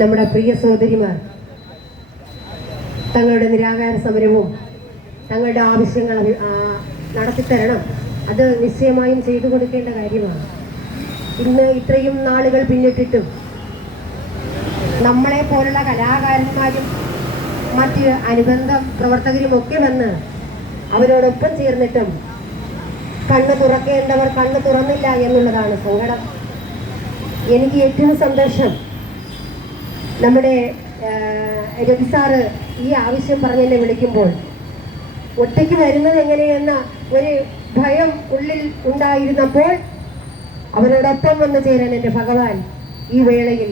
നമ്മുടെ പ്രിയ സഹോദരിമാർ തങ്ങളുടെ നിരാകാര സമരവും തങ്ങളുടെ ആവശ്യങ്ങൾ നടത്തിത്തരണം അത് നിശ്ചയമായും ചെയ്തു കൊടുക്കേണ്ട കാര്യമാണ്. ഇന്ന് ഇത്രയും നാളുകൾ പിന്നിട്ടിട്ടും നമ്മളെ പോലുള്ള കലാകാരന്മാരും മറ്റ് അനുബന്ധ പ്രവർത്തകരും ഒക്കെ വന്ന് അവരോടൊപ്പം ചേർന്നിട്ടും കണ്ണ് തുറക്കേണ്ടവർ കണ്ണ് തുറന്നില്ല എന്നുള്ളതാണ് സങ്കടം. എനിക്ക് ഏറ്റവും സന്തോഷം നമ്മുടെ രവി സാറ് ഈ ആവശ്യം പറഞ്ഞെന്നെ വിളിക്കുമ്പോൾ ഒറ്റയ്ക്ക് വരുന്നത് എങ്ങനെയെന്ന ഒരു ഭയം ഉള്ളിൽ ഉണ്ടായിരുന്നപ്പോൾ അവനോടൊപ്പം വന്നു ചേരാൻ എന്റെ ഭഗവാൻ ഈ വേളയിൽ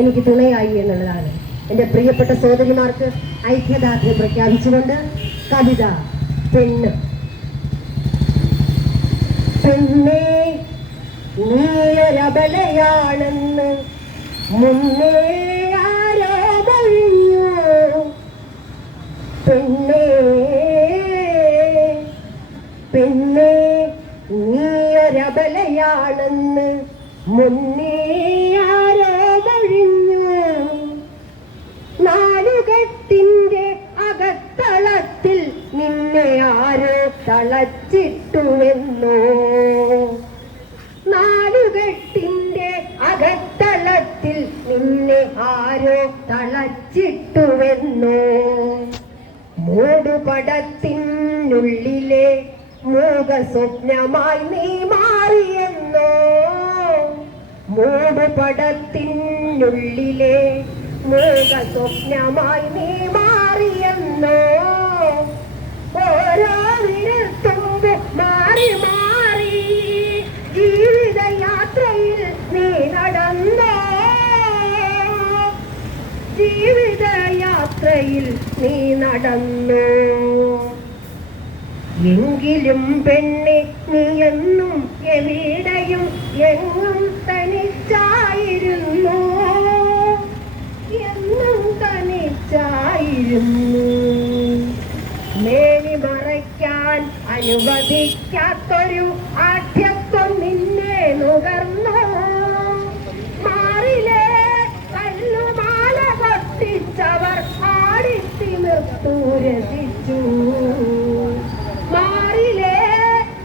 എനിക്ക് തുണയായി എന്നുള്ളതാണ്. എന്റെ പ്രിയപ്പെട്ട സഹോദരിമാർക്ക് ഐക്യദാർഢ്യം പ്രഖ്യാപിച്ചുകൊണ്ട് കവിത പെണ്ണ്. പെണ്ണേ നീയൊരബലയാണെന്ന് മുന്നേ ആരോ കഴിഞ്ഞു പെണ്ണേ പെണ്ണേ നീയൊരബലയാണെന്ന് മുന്നേ ആരോ കഴിഞ്ഞു നാലുകെട്ടിന്റെ അകത്തളത്തിൽ നിന്നെ ആരോ തളച്ചിട്ടുവെന്നോ? നിന്നെ ആരോ തളച്ചിട്ടുവെന്നോ? മൂടുപടത്തിനുള്ളിലെ മൂകസ്വപ്നമായി നീ മാറിയെന്നോ? മൂടുപടത്തിനുള്ളിലെ മൂകസ്വപ്നമായി നീ മാറിയെന്നോ? ജീവിതയാത്രയിൽ നീ നടന്നു. എങ്കിലും പെണ്ണെ നീ എന്നും എവിടെയും എങ്ങും തനിച്ചായിരുന്നു. എന്നും തനിച്ചായിരുന്നു. മേനി മറയ്ക്കാൻ അനുവദിക്കാത്തൊരു ആഠ്യത്വം ആടിത്തിമിർത്തു മാറിലെ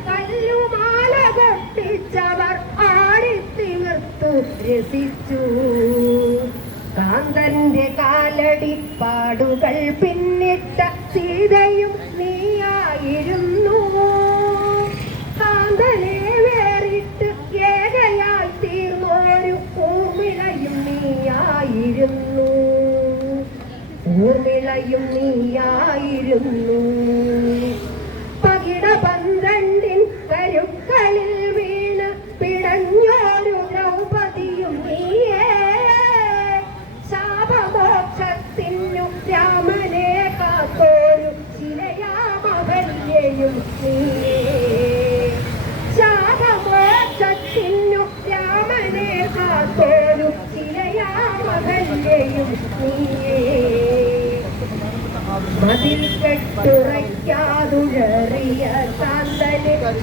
കല്ലുമാല കത്തിച്ചവർ ആടിത്തിമിർത്തു രസിച്ചു. കാന്തന്റെ കാലടി പാടുകൾ പിന്നിട്ട സീതയും നീയായിരുന്നു. കാന്തനെ വേറിട്ട് ഏകയായി തീർന്നൊരു ഊർമിളയും നീയായിരുന്നു. ഊർമിളയും നീയായിരുന്നു പകിട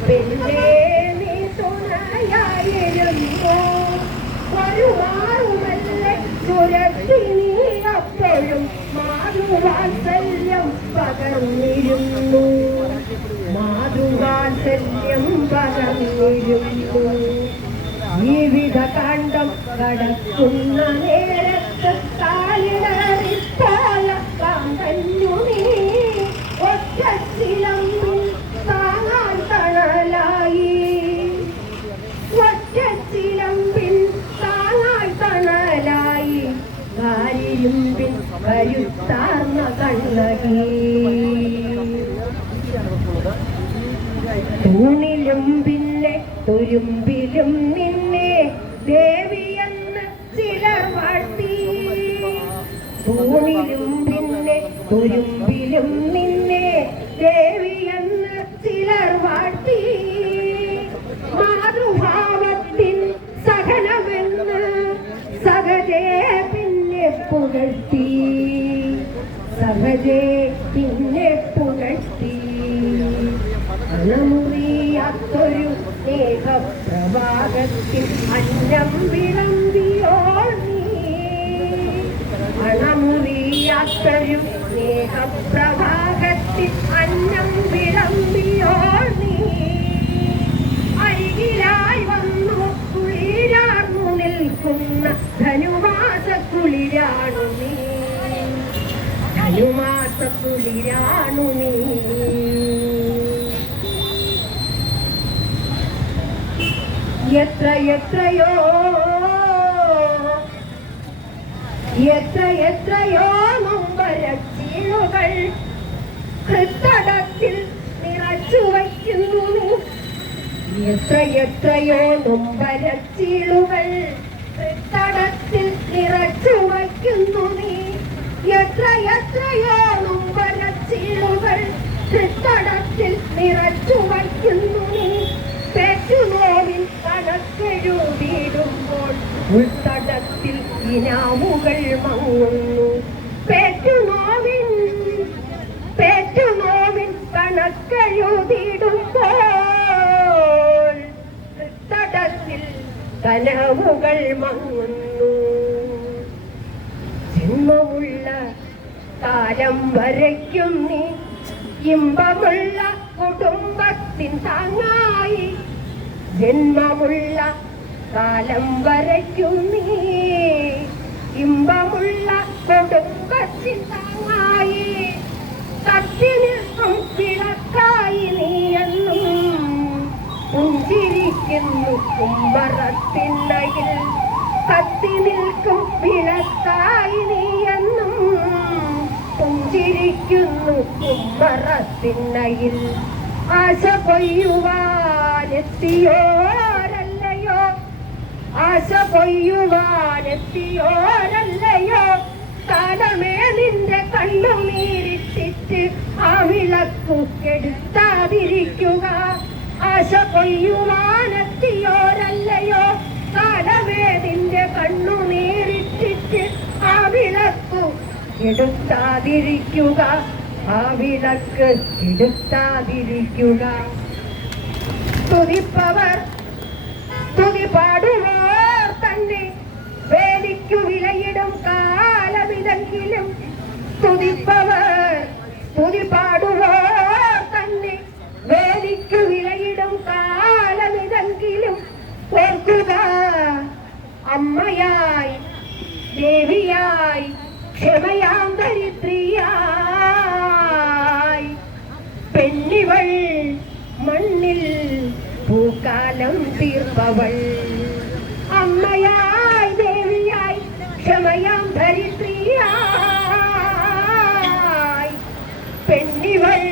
പെണ്ണേ നീ തുണയായിരുന്നു. ഒരു മാറുമല്ലേ ചുരത്തി നീ അപ്പോഴും. മാതൃവാത്സല്യം പകർന്നിരുന്നു. മാതൃവാത്സല്യം പകർന്നിരുന്നു. ജീവിത കാണ്ഡം കടക്കുന്ന നേരത്ത് തൂണിലും പിന്നെ തുരുമ്പിലും നിന്നെ ദേവിയെന്ന് ചിലർ വാഴ്ത്തി. തൂണിലും പിന്നെ തുരുമ്പിലും നിന്നെ ദേവിയെന്ന് ചിലർ വാഴ്ത്തി. മാതൃഭാവത്തിൻ സഹനമെന്ന് സഹജേ പിന്നെ പുകഴ്ത്തി. സഹജേ പിന്നെ പുകഴ്ത്തി. അണമുറിയാത്തൊരു സ്നേഹപ്രവാഹത്തിൽ അന്നം വിളമ്പിയോൾ നീ. തരും സ്നേഹപ്രഭാകത്തിൽ അന്നം വിളമ്പിയോൾ നീ. അരികിലായി വന്നു കുളിരാർന്നു നിൽക്കുന്ന ധനുമാസ കുളിരാണു നീ. ധനുമാസ കുളിരാണു എത്ര എത്രയോ? എത്ര എത്രയോ നൊമ്പരച്ചീളുകൾ ഹൃത്തടത്തിൽ നിറച്ചു വയ്ക്കുന്നു. എത്ര എത്രയോ നൊമ്പരച്ചീളുകൾ ഹൃത്തടത്തിൽ നിറച്ചു വയ്ക്കുന്നു നീ. എത്ര എത്രയോ നൊമ്പരച്ചീളുകൾ ഹൃത്തടത്തിൽ നിറച്ചു വയ്ക്കുന്നു നീ. പെറ്റുനോവിൻ ഉൾത്തടത്തിൽ ഇനാമുകൾ മങ്ങുന്നു. പെറ്റുനോവിൻ പെറ്റുനോവിൻ കണക്കെഴുതിയിടുമ്പോൾ തടത്തിൽ കനവുകൾ മങ്ങുന്നു. ജന്മമുള്ള കാലം വരയ്ക്കും നീ. ഇമ്പമുള്ള കുടുംബത്തിൻ താങ്ങായി. ജന്മമുള്ള കാലം വരയ്ക്കും നീ. ഇമ്പമുള്ള കൊടുക്കായി താങ്ങായി. പിളക്കായി നീ എന്നും പുഞ്ചിരിക്കുന്നു കുമ്പറത്തിണ്ടയിൽ കത്തി നിൽക്കും വിളക്കായി നീ എന്നും പുഞ്ചിരിക്കുന്നു കുമ്പറത്തിണ്ടയിൽ ആശ കൊയ്യുവാനെത്തിയോരല്ലയോ ആശ കൊയ്യുവാനെത്തിയോരല്ലയോ കാലമേ നിന്റെ കണ്ണുനീരിട്ടിട്ട് ആ വിളക്കു കെടുത്താതിരിക്കുക ആശ കൊയ്യുവാനെത്തിയോരല്ലയോ കാലമേ നിന്റെ കണ്ണുനീരിട്ടിട്ട് ആ വിളക്കു എടുത്താതിരിക്കുക. ആ വിളക്ക് എടുത്താതിരിക്കുക. തുതിപ്പവർ തുതി പാടുവാർ അമ്മയായി ദേവിയായി ക്ഷമയാം ദരിദ്രിയായി. പെണ്ണിവൾ മണ്ണിൽ പൂക്കാലം തീർപ്പവൾ. അമ്മയായി ദേവിയായി ക്ഷമയാം ധരിത്രിയായി പെണ്ണിവൾ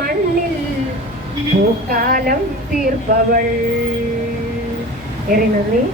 മണ്ണിൽ പൂക്കാലം തീർപ്പവൾ. ഏറെ നന്ദി.